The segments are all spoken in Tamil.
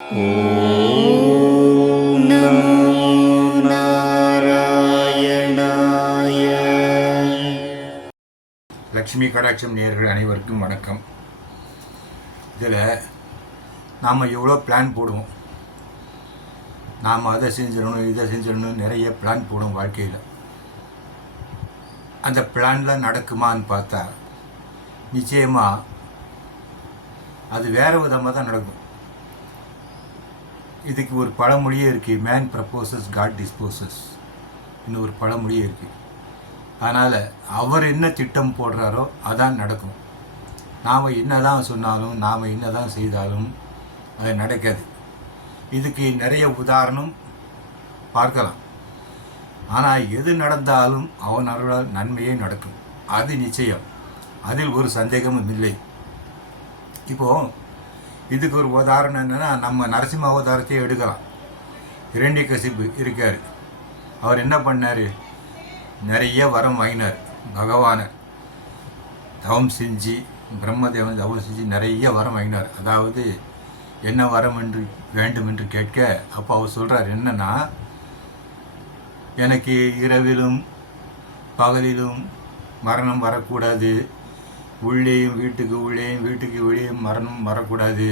லட்சுமி லக்ஷ்மி கடாட்சம் நேர்கள் அனைவருக்கும் வணக்கம். இதில் நாம் எவ்வளோ பிளான் போடுவோம். நாம் அதை செஞ்சிடணும் இதை செஞ்சிடணும் நிறைய பிளான் போடுவோம் வாழ்க்கையில். அந்த பிளான்லாம் நடக்குமான்னு பார்த்தா நிச்சயமாக அது வேறு விதமாக தான் நடக்கும். இதுக்கு ஒரு பழமொழியே இருக்குது மேன் ப்ரப்போசஸ் காட் டிஸ்போசஸ் இன்னும் ஒரு பழமொழியே இருக்குது அதனால் அவர் என்ன திட்டம் போடுறாரோ அதான் நடக்கும். நாம் என்ன தான் சொன்னாலும் நாம் என்ன தான் செய்தாலும் அது நடக்காது. இதுக்கு நிறைய உதாரணம் பார்க்கலாம். ஆனால் எது நடந்தாலும் அவன் அருளால் நன்மையே நடக்கும். அது நிச்சயம். அதில் ஒரு சந்தேகமும் இல்லை. இப்போது இதுக்கு ஒரு உதாரணம் என்னென்னா நம்ம நரசிம்ம அவதாரத்தையே எடுக்கலாம். இரண்டி கசிப்பு இருக்கார். அவர் என்ன பண்ணார்? நிறைய வரம் வாங்கினார். பகவானை தவம் செஞ்சு பிரம்மதேவன் தவம் செஞ்சு நிறைய வரம் வாங்கினார். அதாவது என்ன வரம் என்று வேண்டும் என்று கேட்க அப்போ அவர் சொல்கிறார் என்னன்னா எனக்கு இரவிலும் பகலிலும் மரணம் வரக்கூடாது. உள்ளேயும் வீட்டுக்கு உள்ளேயும் வீட்டுக்கு வெளியும் மரணம் வரக்கூடாது.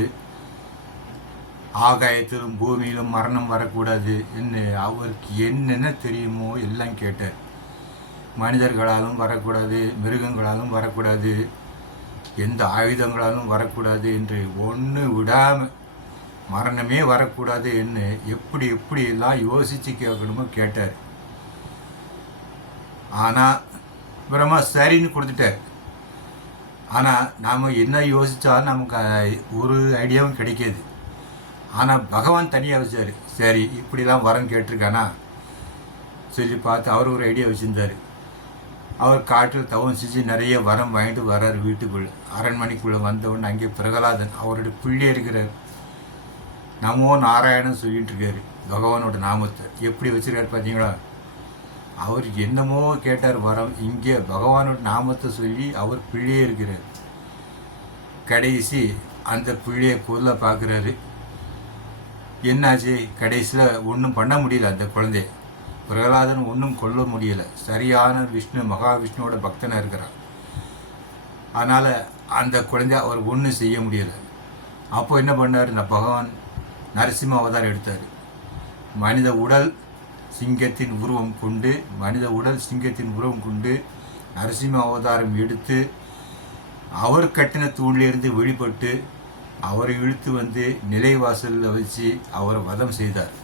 ஆகாயத்திலும் பூமியிலும் மரணம் வரக்கூடாது என்று அவருக்கு என்னென்ன தெரியுமோ எல்லாம் கேட்டார். மனிதர்களாலும் வரக்கூடாது மிருகங்களாலும் வரக்கூடாது எந்த ஆயுதங்களாலும் வரக்கூடாது என்று ஒன்று விடாமல் மரணமே வரக்கூடாது என்று எப்படி எப்படி எல்லாம் யோசித்து கேட்கணுமோ கேட்டார். ஆனால் பிரம்மா சரின்னு கொடுத்துட்டார். ஆனால் நாம் என்ன யோசித்தாலும் நமக்கு ஒரு ஐடியாவும் கிடைக்காது. ஆனால் பகவான் தனியாக வச்சார் சரி இப்படிலாம் வரம் கேட்டிருக்கானா? சொல்லி பார்த்து அவர் ஒரு ஐடியா வச்சுருந்தார். அவர் காட்டில் தவம் செஞ்சு நிறைய வரம் வாங்கிட்டு வர்றார் வீட்டுக்குள்ளே. அரண்மனைக்குள்ளே வந்தவுடனே அங்கே பிரகலாதன் அவருடைய பிள்ளை இருக்கிறார். நமோ நாராயணன் சொல்லிட்டு இருக்காரு பகவானோட நாமத்தை. எப்படி வச்சுருக்காரு பார்த்தீங்களா? அவர் என்னமோ கேட்டார் வரம் இங்கே பகவானோட நாமத்தை சொல்லி அவர் பிள்ளையே இருக்கிறார். கடைசி அந்த பிள்ளையை கொல்ல பார்க்குறாரு. என்னாச்சு? கடைசியில் ஒன்றும் பண்ண முடியல அந்த குழந்தைய பிரகலாதன் ஒன்றும் கொல்ல முடியல. சரியான விஷ்ணு மகாவிஷ்ணுவோட பக்தனாக இருக்கிறார் அதனால் அந்த குழந்தை அவர் ஒன்றும் செய்ய முடியலை. அப்போ என்ன பண்ணார்? இந்த பகவான் நரசிம்ம அவதாரம் எடுத்தார். மனித உடல் சிங்கத்தின் உருவம் கொண்டு மனித உடல் சிங்கத்தின் உருவம் கொண்டு நரசிம்ம அவதாரம் எடுத்து அவர் கட்டின தூணிலிருந்து வெளிப்பட்டு அவரை இழுத்து வந்து நிலைவாசலில் வச்சு அவரை வதம் செய்தார்.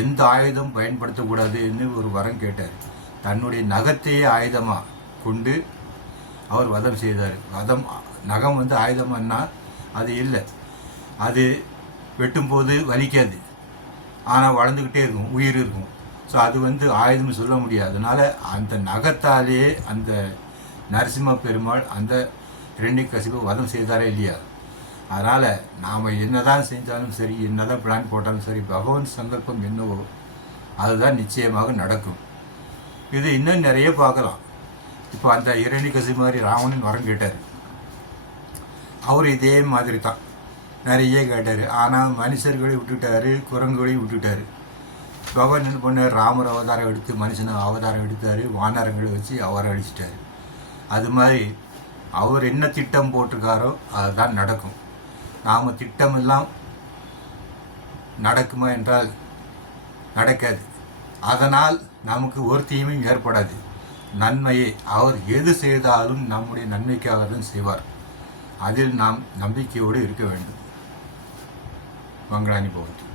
எந்த ஆயுதம் பயன்படுத்தக்கூடாதுன்னு ஒரு வரம் கேட்டார். தன்னுடைய நகத்தையே ஆயுதமாக கொண்டு அவர் வதம் செய்தார். வதம் நகம் வந்து ஆயுதம்னா அது இல்லை. அது வெட்டும்போது வலிக்காது. ஆனால் வளர்ந்துக்கிட்டே இருக்கும் உயிர் இருக்கும். ஸோ அது வந்து ஆயுதம்னு சொல்ல முடியாது. அதனால் அந்த நகத்தாலே அந்த நரசிம்ம பெருமாள் அந்த ரெண்டு கசிப்பு வதம் செய்தாரே இல்லையா? அதனால் நாம் என்னதான் செஞ்சாலும் சரி என்னதான் பிளான் போட்டாலும் சரி பகவான் சங்கல்பம் என்னவோ அதுதான் நிச்சயமாக நடக்கும். இது இன்னும் நிறைய பார்க்கலாம். இப்போ அந்த இரண்ய மாதிரி ராவணன் வரம் கேட்டார். அவர் இதே மாதிரி தான் நிறைய கேட்டார். ஆனால் மனுஷர்களை விட்டுட்டாரு குரங்குகளையும் விட்டுட்டாரு. பகவான் என்ன பண்ணார்? ராமர் அவதாரம் எடுத்து மனுஷனை அவதாரம் எடுத்தார் வானரங்களை வச்சு அவரை அழிச்சிட்டார். அது மாதிரி அவர் என்ன திட்டம் போட்டிருக்காரோ அதுதான் நடக்கும். நாம் திட்டமெல்லாம் நடக்குமா என்றால் நடக்காது. அதனால் நமக்கு ஒரு தீமையும் ஏற்படாது. நன்மையை அவர் எது செய்தாலும் நம்முடைய நன்மைக்காக தான் செய்வார். அதில் நாம் நம்பிக்கையோடு இருக்க வேண்டும். மங்களானி பவத்து